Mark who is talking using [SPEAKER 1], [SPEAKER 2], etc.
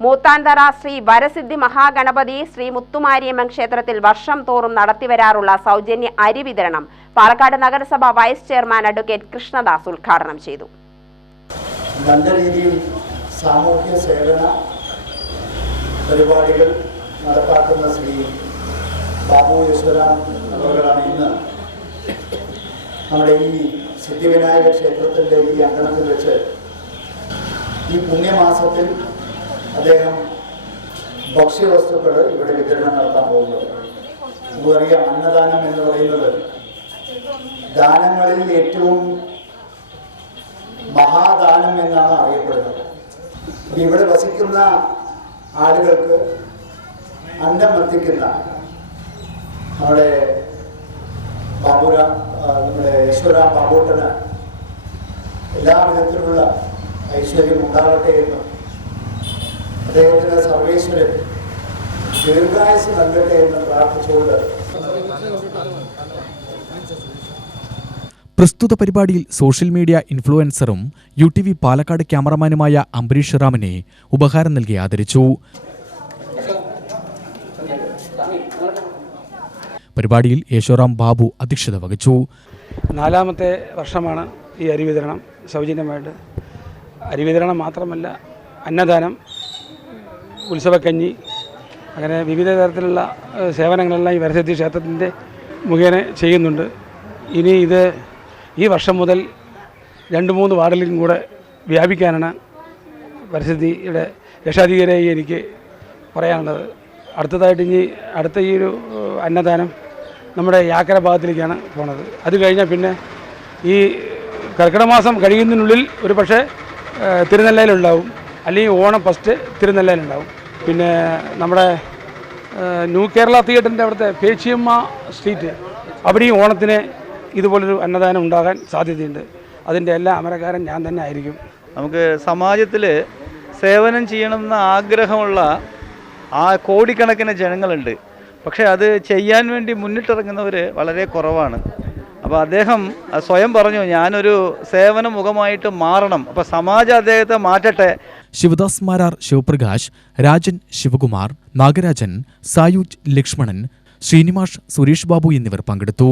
[SPEAKER 1] മൂത്താന്തറ ശ്രീ വരസിദ്ധി മഹാഗണപതി ശ്രീ മുത്തുമാരിയമ്മൻ ക്ഷേത്രത്തിൽ വർഷം തോറും നടത്തിവരാറുള്ള സൗജന്യ അരി വിതരണം പാലക്കാട് നഗരസഭ വൈസ് ചെയർമാൻ അഡ്വക്കേറ്റ് കൃഷ്ണദാസ് ഉദ്ഘാടനം ചെയ്തു.
[SPEAKER 2] നല്ല രീതിയിൽ സാമൂഹ്യ സേവന പരിപാടികൾ നടപ്പാക്കുന്ന ശ്രീ ബാബു യശ്വരാം അവരാണ് ഇന്ന് നമ്മുടെ ഈ സിദ്ധിവിനായക ക്ഷേത്രത്തിന്റെ ഈ അങ്കണത്തിൽ വെച്ച് ഈ പുണ്യമാസത്തിൽ അദ്ദേഹം ഭക്ഷ്യവസ്തുക്കൾ ഇവിടെ വിതരണം നടത്താൻ പോകുന്നത് നമുക്കറിയാം അന്നദാനം എന്ന് പറയുന്നത് ദാനങ്ങളിൽ ഏറ്റവും മഹാദാനം എന്നാണ് അറിയപ്പെടുന്നത്. ഇവിടെ വസിക്കുന്ന ആളുകൾക്ക് അന്നം എത്തിക്കുന്ന നമ്മുടെ ബാബുര നമ്മുടെ യശ്വരാം ബാബൂട്ടന് എല്ലാ വിധത്തിലുള്ള ഐശ്വര്യം ഉണ്ടാകട്ടെ എന്നും അദ്ദേഹത്തിന് സർവേശ്വരൻ ദീർഘായുസ് നൽകട്ടെ എന്ന് പ്രാർത്ഥിച്ചുകൊണ്ട്
[SPEAKER 3] പ്രസ്തുത പരിപാടിയിൽ സോഷ്യൽ മീഡിയ ഇൻഫ്ലുവൻസറും യു ടി വി പാലക്കാട് ക്യാമറമാനുമായ അംബരീഷ് റാമിനെ ഉപഹാരം നൽകി ആദരിച്ചു. പരിപാടിയിൽ യേശോറാം ബാബു അധ്യക്ഷത വഹിച്ചു.
[SPEAKER 4] നാലാമത്തെ വർഷമാണ് ഈ അരി വിതരണം. സൗജന്യമായിട്ട് അരി വിതരണം മാത്രമല്ല അന്നദാനം ഉത്സവക്കഞ്ഞി അങ്ങനെ വിവിധ തരത്തിലുള്ള സേവനങ്ങളെല്ലാം ഈ വരസിദ്ധി ക്ഷേത്രത്തിന്റെ മുഖേന ചെയ്യുന്നുണ്ട്. ഇനി ഇത് ഈ വർഷം മുതൽ രണ്ട് മൂന്ന് വാർഡിലും കൂടെ വ്യാപിക്കാനാണ് പരിസ്ഥിതിയുടെ രക്ഷാധികാരിയായി എനിക്ക് പറയാനുള്ളത്. അടുത്തതായിട്ട് ഇനി അടുത്ത ഈ ഒരു അന്നദാനം നമ്മുടെ യാക്കര ഭാഗത്തിലേക്കാണ് പോണത്. അത് കഴിഞ്ഞാൽ പിന്നെ ഈ കർക്കിടമാസം കഴിയുന്നതിനുള്ളിൽ ഒരു പക്ഷേ തിരുനെല്ലയിലുണ്ടാവും. അല്ലെങ്കിൽ ഓണം ഫസ്റ്റ് തിരുനെല്ലേലുണ്ടാവും പിന്നെ നമ്മുടെ ന്യൂ കേരള തിയേറ്ററിന്റെ അവിടുത്തെ പേച്ചിയമ്മ സ്ട്രീറ്റ് അവിടെയും ഓണത്തിന് ഇതുപോലൊരു അന്നദാനം ഉണ്ടാകാൻ സാധ്യതയുണ്ട്. അതിന്റെ എല്ലാ അമരക്കാരൻ ഞാൻ തന്നെ ആയിരിക്കും.
[SPEAKER 5] നമുക്ക് സമാജത്തിൽ സേവനം ചെയ്യണമെന്ന ആഗ്രഹമുള്ള ആ കോടിക്കണക്കിന് ജനങ്ങളുണ്ട്. പക്ഷേ അത് ചെയ്യാൻ വേണ്ടി മുന്നിട്ടിറങ്ങുന്നവർ വളരെ കുറവാണ്. അപ്പോൾ അദ്ദേഹം സ്വയം പറഞ്ഞു ഞാനൊരു സേവന മുഖമായിട്ട് മാറണം. അപ്പോൾ സമാജം അദ്ദേഹത്തെ മാറ്റട്ടെ.
[SPEAKER 3] ശിവദാസ് മാരാർ ശിവപ്രകാശ് രാജൻ ശിവകുമാർ നാഗരാജൻ സായുജ് ലക്ഷ്മണൻ ശ്രീനിവാഷ് സുരേഷ് ബാബു എന്നിവർ പങ്കെടുത്തു.